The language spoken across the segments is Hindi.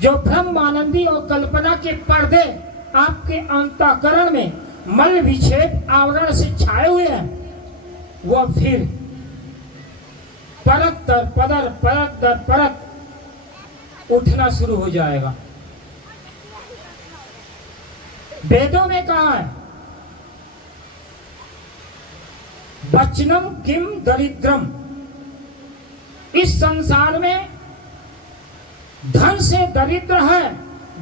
जो ब्रह्मानंदी और कल्पना के पर्दे आपके अंतःकरण में मल विक्षेप आवरण से छाए हुए हैं, वह फिर परत दर परत उठना शुरू हो जाएगा। वेदों में कहा है, वचनम किम दरिद्रम। इस संसार में धन से दरिद्र है,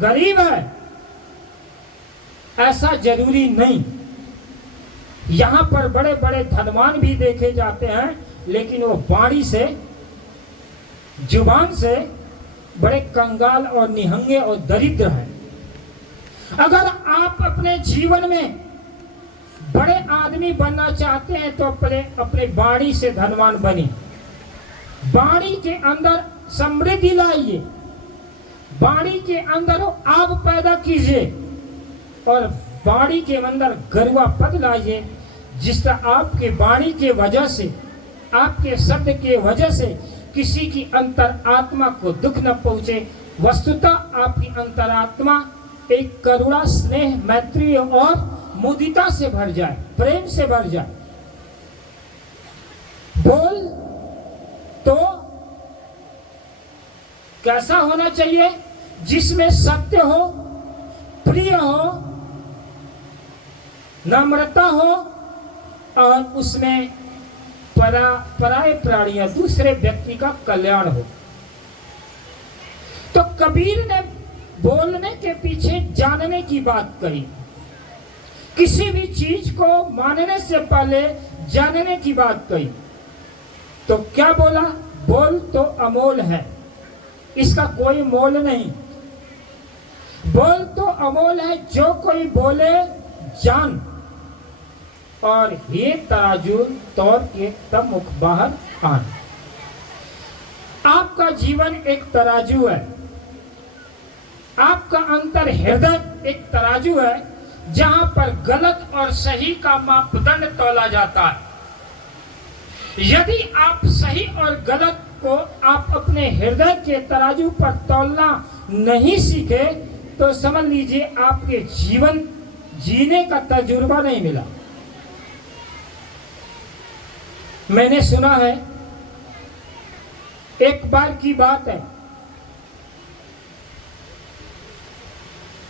गरीब है, ऐसा जरूरी नहीं। यहां पर बड़े बड़े धनवान भी देखे जाते हैं, लेकिन वो वाणी से, जुबान से बड़े कंगाल और निहंगे और दरिद्र हैं। अगर आप अपने जीवन में बड़े आदमी बनना चाहते हैं तो अपने वाणी से धनवान बनिए। वाणी के अंदर समृद्धि लाइए, वाणी के अंदर आग पैदा कीजिए और वाणी के अंदर गरुआ पद लाइए, जिससे आपके वाणी के वजह से, आपके शब्द के वजह से किसी की अंतरात्मा को दुख न पहुंचे। वस्तुतः आपकी अंतरात्मा एक करुणा, स्नेह, मैत्री और मुदिता से भर जाए, प्रेम से भर जाए। बोल तो कैसा होना चाहिए? जिसमें सत्य हो, प्रिय हो, नम्रता हो और उसमें पराये प्राणियों, दूसरे व्यक्ति का कल्याण हो। तो कबीर ने बोलने के पीछे जानने की बात कही। किसी भी चीज को मानने से पहले जानने की बात कही। तो क्या बोला? बोल तो अमोल है, इसका कोई मोल नहीं। बोल तो अमोल है, जो कोई बोले जान, और ये तराजू तौर के तब मुख बाहर आन। आपका जीवन एक तराजू है, आपका अंतर हृदय एक तराजू है, जहां पर गलत और सही का मापदंड तोला जाता है। यदि आप सही और गलत को आप अपने हृदय के तराजू पर तोलना नहीं सीखे तो समझ लीजिए आपके जीवन जीने का तजुर्बा नहीं मिला। मैंने सुना है, एक बार की बात है,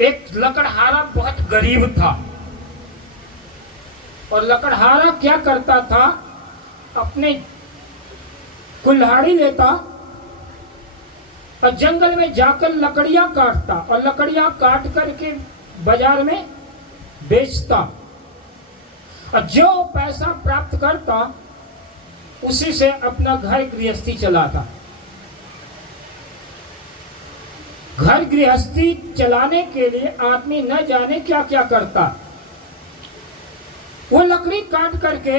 एक लकड़हारा बहुत गरीब था और लकड़हारा क्या करता था, अपने कुल्हाड़ी लेता और जंगल में जाकर लकड़ियां काटता और लकड़ियां काट करके बाजार में बेचता और जो पैसा प्राप्त करता उसी से अपना घर गृहस्थी चलाता। घर गृहस्थी चलाने के लिए आदमी न जाने क्या क्या करता। वो लकड़ी काट करके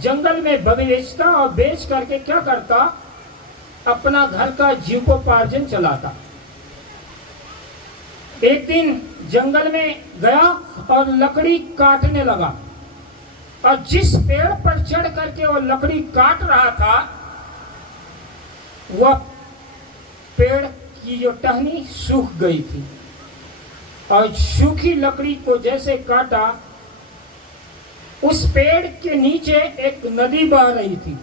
जंगल में बेचता और बेच करके क्या करता, अपना घर का जीवकोपार्जन चलाता। एक दिन जंगल में गया और लकड़ी काटने लगा और जिस पेड़ पर चढ़ करके वो लकड़ी काट रहा था, वह पेड़ की जो टहनी सूख गई थी और सूखी लकड़ी को जैसे काटा, उस पेड़ के नीचे एक नदी बह रही थी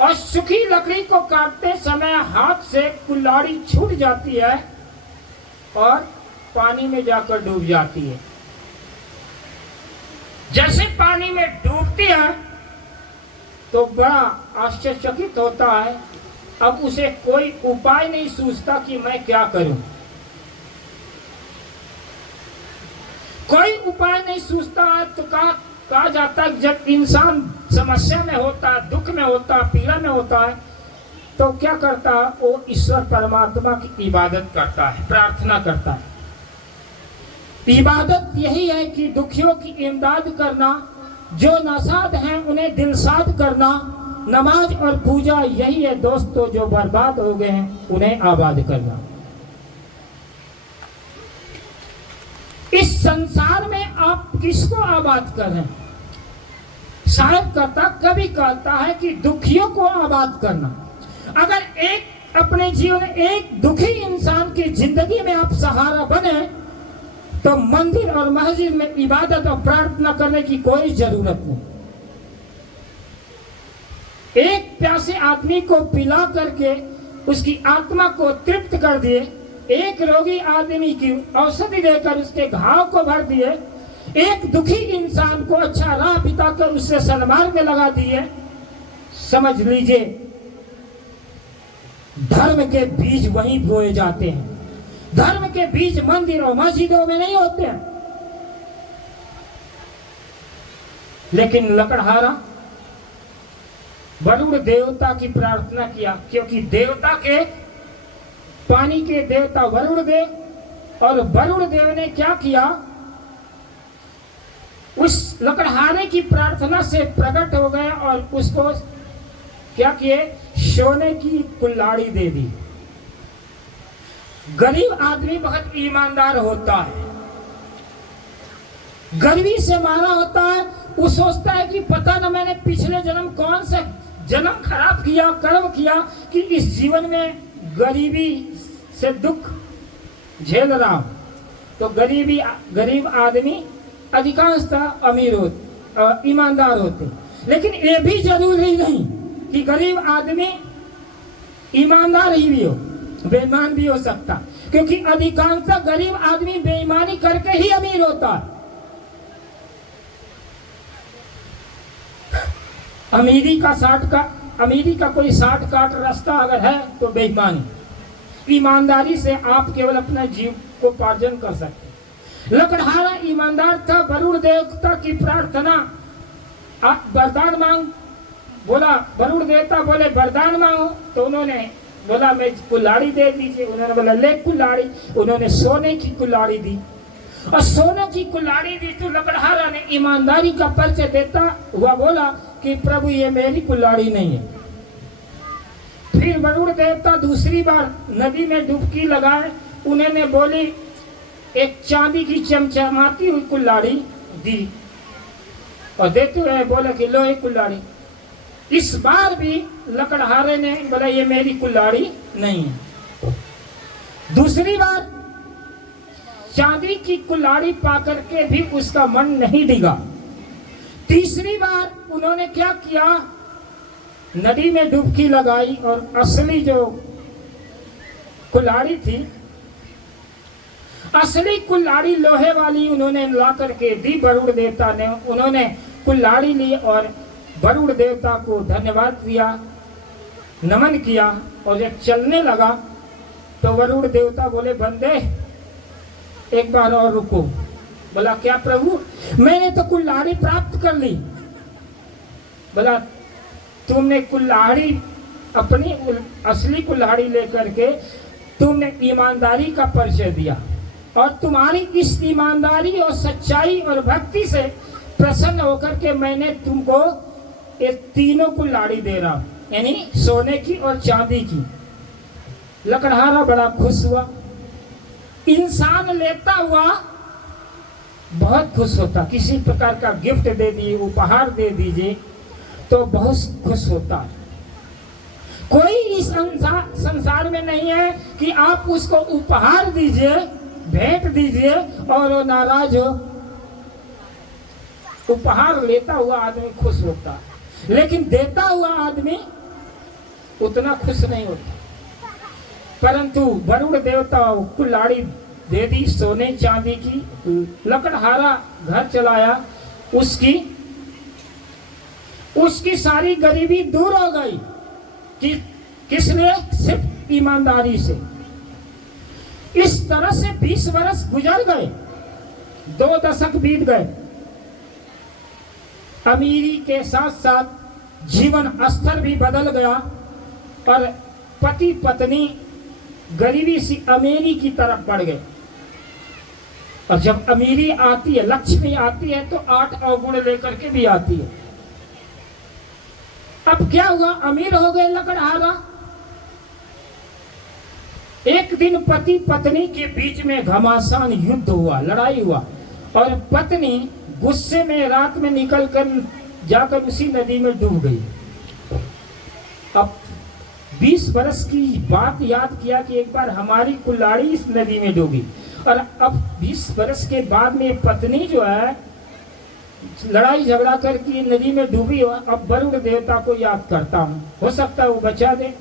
और सूखी लकड़ी को काटते समय हाथ से कुल्हाड़ी छूट जाती है और पानी में जाकर डूब जाती है। जैसे पानी में डूबती है तो बड़ा आश्चर्यचकित होता है। अब उसे कोई उपाय नहीं सूझता कि मैं क्या करूं, कोई उपाय नहीं सूझता है। तो कहा जाता है जब इंसान समस्या में होता है, दुख में होता है, पीड़ा में होता है, तो क्या करता है, वो ईश्वर परमात्मा की इबादत करता है, प्रार्थना करता है। इबादत यही है कि दुखियों की इमदाद करना, जो नासाद हैं उन्हें दिलसाद करना। नमाज और पूजा यही है दोस्तों, जो बर्बाद हो गए हैं उन्हें आबाद करना। इस संसार में आप किसको आबाद कर रहे हैं? साहब कहता, कभी कहता है कि दुखियों को आबाद करना। अगर एक अपने जीवन में एक दुखी इंसान की जिंदगी में आप सहारा बने तो मंदिर और मस्जिद में इबादत और प्रार्थना करने की कोई जरूरत नहीं। एक प्यासे आदमी को पिला करके उसकी आत्मा को तृप्त कर दिए, एक रोगी आदमी की औषधि देकर उसके घाव को भर दिए, एक दुखी इंसान को अच्छा राह बिताकर उससे सन्मार्ग में लगा दिए। समझ लीजिए धर्म के बीज वहीं बोए जाते हैं। धर्म के बीज मंदिर और मस्जिदों में नहीं होते हैं। लेकिन लकड़हारा वरुण देवता की प्रार्थना किया, क्योंकि देवता के पानी के देवता वरुण देव, और वरुण देव ने क्या किया, उस लकड़हारे की प्रार्थना से प्रकट हो गए और उसको क्या किए, सोने की कुल्हाड़ी दे दी। गरीब आदमी बहुत ईमानदार होता है, गरीबी से मारा होता है। वो सोचता है कि पता न मैंने पिछले जन्म कौन सा जन्म खराब किया, कर्म किया कि इस जीवन में गरीबी से दुख झेल रहा हूं। तो गरीब आदमी अधिकांशतः अमीर होते, ईमानदार होते। लेकिन ये भी जरूरी नहीं कि गरीब आदमी ईमानदार ही भी हो, बेईमान भी हो सकता, क्योंकि अधिकांशतः गरीब आदमी बेईमानी करके ही अमीर होता है। अमीरी का कोई शार्ट काट रास्ता अगर है तो बेईमानी। ईमानदारी से आप केवल अपना जीव को उपार्जन कर सकते। लकड़हारा ईमानदार था, वरुण देवता की प्रार्थना, आप वरदान मांग, बोला वरुण देवता बोले वरदान मांगो, तो उन्होंने बोला मैं कुल्हाड़ी दे दीजिए। उन्होंने बोला ले कुल्हाड़ी, उन्होंने सोने की कुल्हाड़ी दी और सोने की कुल्हाड़ी दी। तो लकड़हारा ने ईमानदारी का परिचय देता हुआ बोला कि प्रभु ये मेरी कुल्हाड़ी नहीं है। फिर वरुण देवता दूसरी बार नदी में डुबकी लगाए, उन्होंने बोली एक चांदी की चमचमाती हुई कुल्हाड़ी दी और देते हुए बोला कि लो एक कुल्हाड़ी। इस बार भी लकड़हारे ने बोला ये मेरी कुल्हाड़ी नहीं है। दूसरी बार चांदी की कुल्हाड़ी पाकर के भी उसका मन नहीं डिगा। तीसरी बार उन्होंने क्या किया, नदी में डुबकी लगाई और असली जो कुल्हाड़ी थी, असली कुल्हाड़ी लोहे वाली उन्होंने ला करके दी वरुण देवता ने। उन्होंने कुल्हाड़ी ली और वरुण देवता को धन्यवाद दिया, नमन किया और जब चलने लगा तो वरुण देवता बोले बंदे एक बार और रुको। बोला क्या प्रभु, मैंने तो कुल्हाड़ी प्राप्त कर ली। बोला तुमने कुल्हाड़ी अपनी असली कुल्हाड़ी लेकर के तुमने ईमानदारी का परिचय दिया और तुम्हारी इस ईमानदारी और सच्चाई और भक्ति से प्रसन्न होकर के मैंने तुमको ये तीनों कुल्हाड़ी दे रहा हूं, यानी सोने की और चांदी की। लकड़हारा बड़ा खुश हुआ। इंसान लेता हुआ बहुत खुश होता, किसी प्रकार का गिफ्ट दे दिए, उपहार दे दीजिए तो बहुत खुश होता है। कोई इस संसार में नहीं है कि आप उसको उपहार दीजिए, भेंट दीजिए और वो नाराज हो। उपहार लेता हुआ आदमी खुश होता है, लेकिन देता हुआ आदमी उतना खुश नहीं होता। परंतु वरुण देवता कुल्हाड़ी दे दी सोने चांदी की, लकड़हारा घर चलाया, उसकी सारी गरीबी दूर हो गई कि किसने, सिर्फ ईमानदारी से। इस तरह से 20 वर्ष गुजर गए, 2 दशक बीत गए। अमीरी के साथ साथ जीवन स्तर भी बदल गया और पति पत्नी गरीबी से अमीरी की तरफ बढ़ गए। और जब अमीरी आती है, लक्ष्मी आती है, तो 8 अवगुण लेकर के भी आती है। अब क्या हुआ, अमीर हो गए लकड़हारा। एक दिन पति पत्नी के बीच में घमासान युद्ध हुआ, लड़ाई हुआ और पत्नी गुस्से में रात में निकल कर जाकर उसी नदी में डूब गई। अब 20 वर्ष की बात याद किया कि एक बार हमारी कुल्हाड़ी इस नदी में डूबी, और अब 20 वर्ष के बाद में पत्नी जो है लड़ाई झगड़ा करके नदी में डूबी, अब वरुण देवता को याद करता हूं, हो सकता है वो बचा दे।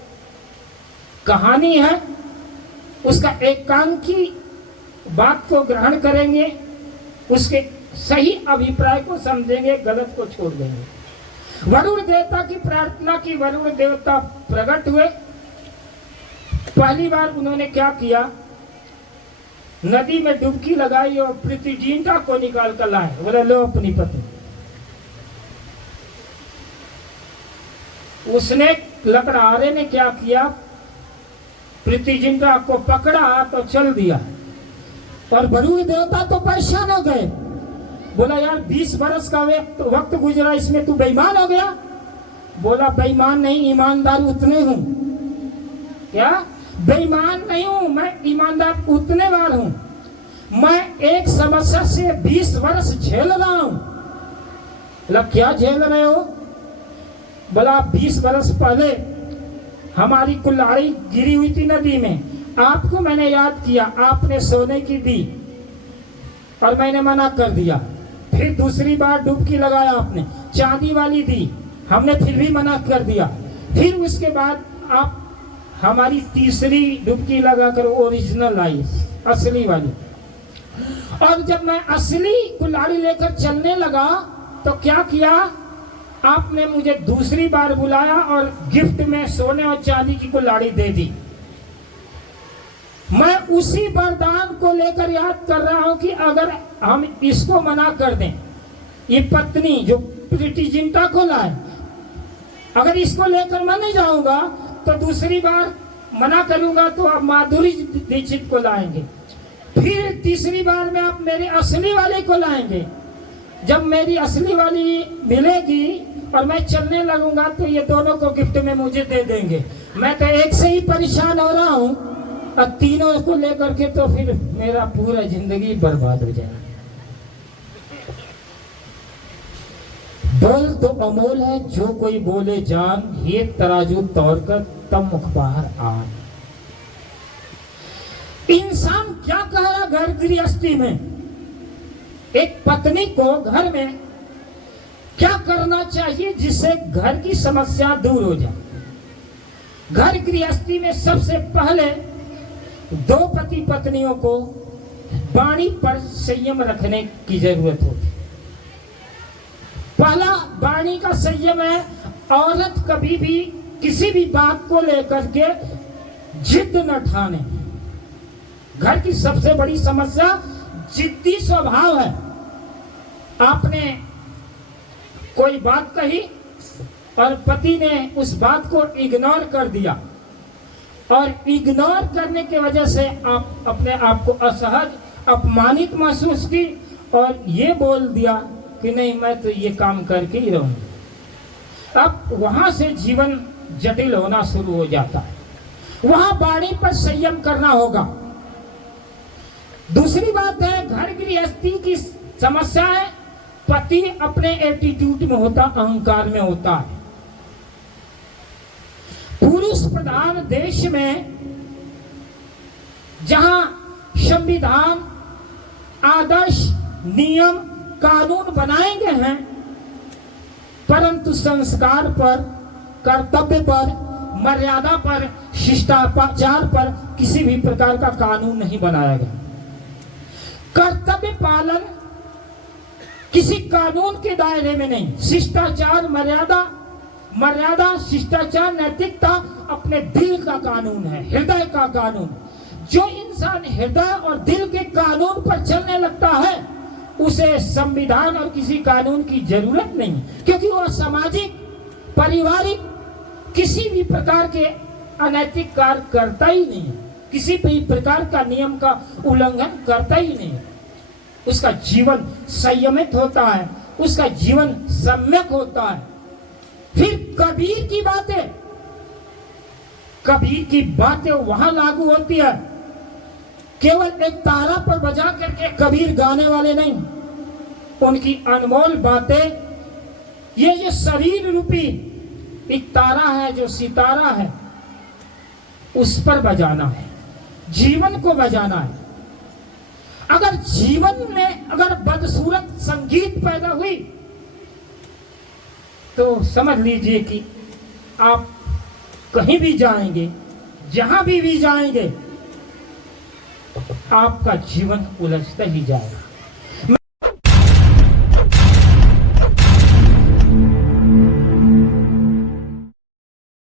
कहानी है, उसका एकांकी बात को ग्रहण करेंगे, उसके सही अभिप्राय को समझेंगे, गलत को छोड़ देंगे। वरुण देवता की प्रार्थना की, वरुण देवता प्रकट हुए। पहली बार उन्होंने क्या किया, नदी में डुबकी लगाई और पृथ्वीजिंटा को निकाल कर लाए, बोले लो अपनी पत्नी। उसने लकड़हारे ने क्या किया, पृथ्वीजिंटा को पकड़ा तो चल दिया, और वरुण देवता तो परेशान हो गए, बोला यार 20 वर्ष का वक्त गुजरा, इसमें तू बेईमान हो गया। बोला बेईमान नहीं, ईमानदार उतने हूं। क्या? बेईमान नहीं हूं मैं, ईमानदार उतने वाला हूं। मैं एक समस्या से 20 वर्ष झेल रहा हूं। बोला क्या झेल रहे हो? बोला 20 वर्ष पहले हमारी कुल्हाड़ी गिरी हुई थी नदी में, आपको मैंने याद किया, आपने सोने की दी और मैंने मना कर दिया। फिर दूसरी बार डुबकी लगाया आपने, चांदी वाली दी, हमने फिर भी मना कर दिया। फिर उसके बाद आप हमारी तीसरी डुबकी लगाकर ओरिजिनल आई, असली वाली। और जब मैं असली कुल्हाड़ी लेकर चलने लगा तो क्या किया, आपने मुझे दूसरी बार बुलाया और गिफ्ट में सोने और चांदी की कुल्हाड़ी दे दी। मैं उसी वरदान को लेकर याद कर रहा हूं कि अगर हम इसको मना कर दें, ये पत्नी जो पृथ्वीजिंटा को लाए, अगर इसको लेकर मैं नहीं जाऊंगा तो दूसरी बार मना करूंगा तो आप माधुरी दीक्षित को लाएंगे, फिर तीसरी बार में आप मेरे असली वाले को लाएंगे। जब मेरी असली वाली मिलेगी और मैं चलने लगूंगा तो ये दोनों को गिफ्ट में मुझे दे देंगे। मैं तो एक से ही परेशान हो रहा हूं, और तीनों को लेकर के तो फिर मेरा पूरा जिंदगी बर्बाद हो जाएगा। बोल तो अमोल है, जो कोई बोले जान, ये तराजू तोड़ कर तब मुख बाहर आ। इंसान क्या कह रहा घर गृहस्थी में, एक पत्नी को घर में क्या करना चाहिए जिससे घर की समस्या दूर हो जाए। घर गृहस्थी में सबसे पहले दो पति पत्नियों को वाणी पर संयम रखने की जरूरत होती। पहला वाणी का संयम है, औरत कभी भी किसी भी बात को लेकर के जिद न ठाने। घर की सबसे बड़ी समस्या जिद्दी स्वभाव है। आपने कोई बात कही और पति ने उस बात को इग्नोर कर दिया, और इग्नोर करने की वजह से आप अपने आप को असहज, अपमानित महसूस की और ये बोल दिया कि नहीं मैं तो ये काम करके ही रहूंगा। अब वहां से जीवन जटिल होना शुरू हो जाता है। वहां वाणी पर संयम करना होगा। दूसरी बात है, घर गृहस्थी की समस्या है, पति अपने एटीट्यूड में होता, अहंकार में होता है। पुरुष प्रधान देश में जहां संविधान, आदर्श, नियम, कानून बनाए गए हैं, परंतु संस्कार पर, कर्तव्य पर, मर्यादा पर, शिष्टाचार पर किसी भी प्रकार का कानून नहीं बनाया गया। कर्तव्य पालन किसी कानून के दायरे में नहीं। शिष्टाचार, मर्यादा, शिष्टाचार, नैतिकता अपने दिल का कानून है, हृदय का कानून। जो इंसान हृदय और दिल के कानून पर चलने लगता है उसे संविधान और किसी कानून की जरूरत नहीं, क्योंकि वह सामाजिक, पारिवारिक किसी भी प्रकार के अनैतिक कार्य करता ही नहीं है, किसी भी प्रकार का नियम का उल्लंघन करता ही नहीं है। उसका जीवन संयमित होता है, उसका जीवन सम्यक होता है। फिर कबीर की बातें वहां लागू होती है। केवल एक तारा पर बजा करके कबीर गाने वाले नहीं, उनकी अनमोल बातें, ये जो शरीर रूपी एक तारा है, जो सितारा है, उस पर बजाना है, जीवन को बजाना है। अगर जीवन में अगर बदसूरत संगीत पैदा हुई तो समझ लीजिए कि आप कहीं भी जाएंगे, जहां भी जाएंगे, आपका जीवन उलझता ही जाएगा।